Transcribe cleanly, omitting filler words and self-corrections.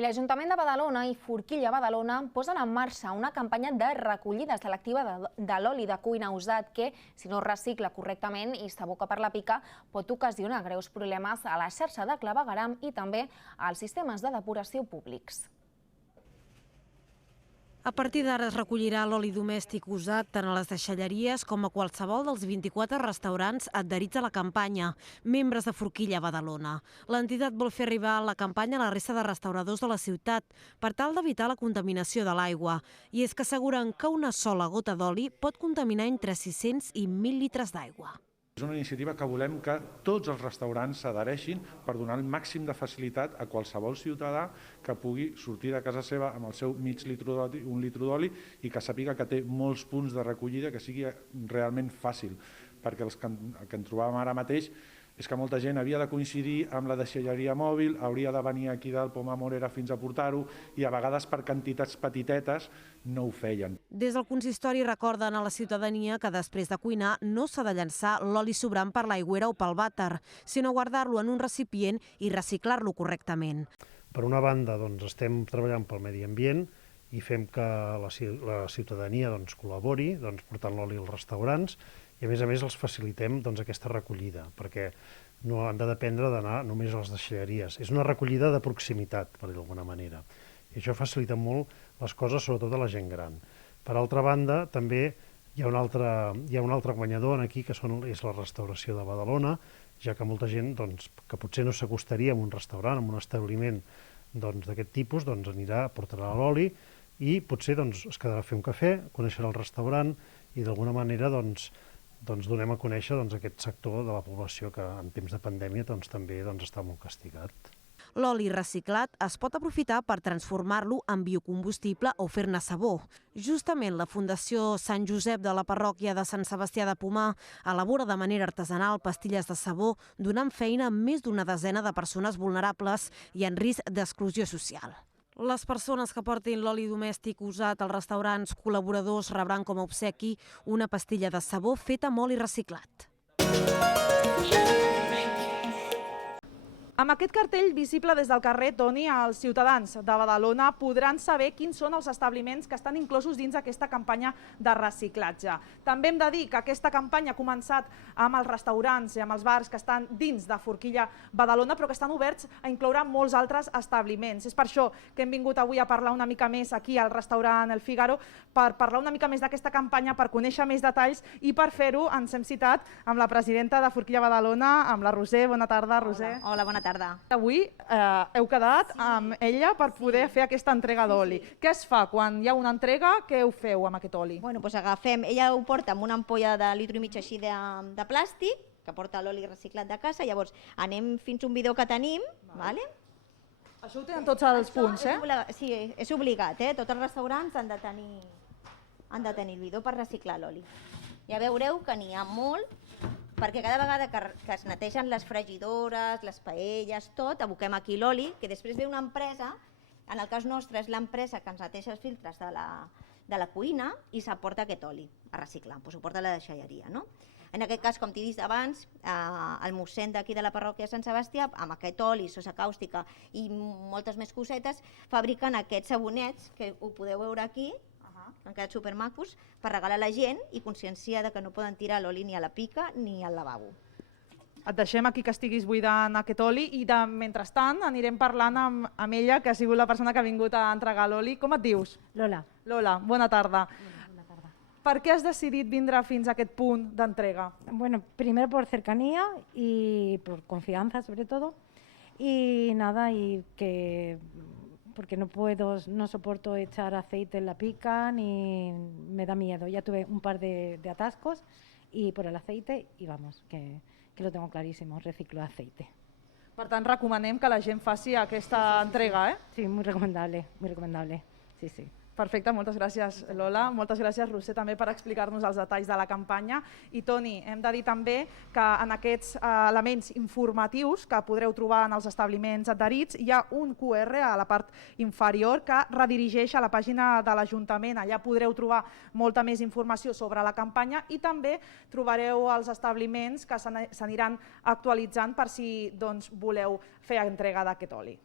L'Ajuntament de Badalona i Forquilla Badalona posen en marxa una campanya de recollida selectiva de l'oli de cuina usat que, si no es recicla correctament i s'aboca per la pica, pot ocasionar greus problemes a la xarxa de clavegueram i també als sistemes de depuració públics. A partir d'ara es recollirà l'oli domèstic usat tant a les deixalleries com a qualsevol dels 24 restaurants adherits a la campanya, membres de Forquilla Badalona. L'entitat vol fer arribar la campanya a la resta de restauradors de la ciutat per tal d'evitar la contaminació de l'aigua. I és que asseguren que una sola gota d'oli pot contaminar entre 600 i 1.000 litres d'aigua. És una iniciativa que volem que tots els restaurants s'adhereixin per donar el màxim de facilitat a qualsevol ciutadà que pugui sortir de casa seva amb el seu mig litre d'oli, un litre d'oli, i que sàpiga que té molts punts de recollida, que sigui realment fàcil, perquè el que en trobàvem ara mateix és que molta gent havia de coincidir amb la deixalleria mòbil, hauria de venir aquí del Poma Morera fins a portar-ho i a vegades per quantitats petitetes no ho feien. Des del consistori recorden a la ciutadania que després de cuinar no s'ha de llançar l'oli sobrant per l'aigüera o pel vàter, sinó guardar-lo en un recipient i reciclar-lo correctament. Per una banda, estem treballant pel medi ambient i fem que la ciutadania col·labori portant l'oli als restaurants, i a més els facilitem aquesta recollida, perquè no han de dependre d'anar només a les deixalleries. És una recollida de proximitat, per dir d'alguna manera, i això facilita molt les coses, sobretot a la gent gran. Per altra banda, també hi ha un altre guanyador aquí, que és la restauració de Badalona, ja que molta gent que potser no s'acostaria a un restaurant, a un establiment d'aquest tipus, anirà, portarà l'oli i potser es quedarà a fer un cafè, coneixerà el restaurant i d'alguna manera donem a conèixer aquest sector de la població que en temps de pandèmia també està molt castigat. L'oli reciclat es pot aprofitar per transformar-lo en biocombustible o fer-ne sabó. Justament la Fundació Sant Josep de la parròquia de Sant Sebastià de Pomar elabora de manera artesanal pastilles de sabó, donant feina a més d'una desena de persones vulnerables i en risc d'exclusió social. Les persones que portin l'oli domèstic usat als restaurants col·laboradors rebran com a obsequi una pastilla de sabó feta amb oli reciclat. Amb aquest cartell visible des del carrer, Toni, els ciutadans de Badalona podran saber quins són els establiments que estan inclosos dins aquesta campanya de reciclatge. També hem de dir que aquesta campanya ha començat amb els restaurants i amb els bars que estan dins de Forquilla Badalona, però que estan oberts a incloure molts altres establiments. És per això que hem vingut avui a parlar una mica més aquí al restaurant El Fígaro, per parlar una mica més d'aquesta campanya, per conèixer més detalls, i per fer-ho ens hem citat amb la presidenta de Forquilla Badalona, amb la Roser. Bona tarda, Roser. Hola, bona tarda. Avui heu quedat amb ella per poder fer aquesta entrega d'oli. Què es fa quan hi ha una entrega? Què ho feu amb aquest oli? Doncs agafem, ella ho porta amb una ampolla de litre i mig així de plàstic, que porta l'oli reciclat de casa, llavors anem fins a un bidó que tenim, vale? Això ho tenen tots els punts, eh? Sí, és obligat, tots els restaurants han de tenir el bidó per reciclar l'oli. Ja veureu que n'hi ha molt, perquè cada vegada que es netegen les fregidores, les paelles, tot, aboquem aquí l'oli, que després ve una empresa, en el cas nostre és l'empresa que ens neteja els filtres de la cuina i s'aporta aquest oli a reciclar, doncs ho porta a la deixalleria, no? En aquest cas, com t'he dit abans, el mossèn d'aquí de la parròquia de Sant Sebastià, amb aquest oli, sosa càustica i moltes més cosetes, fabriquen aquests sabonets, que ho podeu veure aquí, que han quedat supermacos, per regalar a la gent i conscienciar que no poden tirar l'oli ni a la pica ni al lavabo. Et deixem aquí que estiguis buidant aquest oli i mentrestant anirem parlant amb ella, que ha sigut la persona que ha vingut a entregar l'oli. Com et dius? Lola. Lola, bona tarda. Per què has decidit vindre fins a aquest punt d'entrega? Bueno, primero por cercanía y por confianza sobre todo. Y nada, y que porque no soporto echar aceite en la pica ni me da miedo. Ya tuve un par de atascos y por el aceite y vamos, que lo tengo clarísimo, reciclo aceite. Per tant, recomanem que la gent faci aquesta entrega, eh? Sí, muy recomendable, sí, sí. Perfecte, moltes gràcies Lola, moltes gràcies Roser també per explicar-nos els detalls de la campanya. I Toni, hem de dir també que en aquests elements informatius que podreu trobar en els establiments adherits hi ha un QR a la part inferior que redirigeix a la pàgina de l'Ajuntament. Allà podreu trobar molta més informació sobre la campanya i també trobareu els establiments que s'aniran actualitzant per si voleu fer entrega d'aquest oli.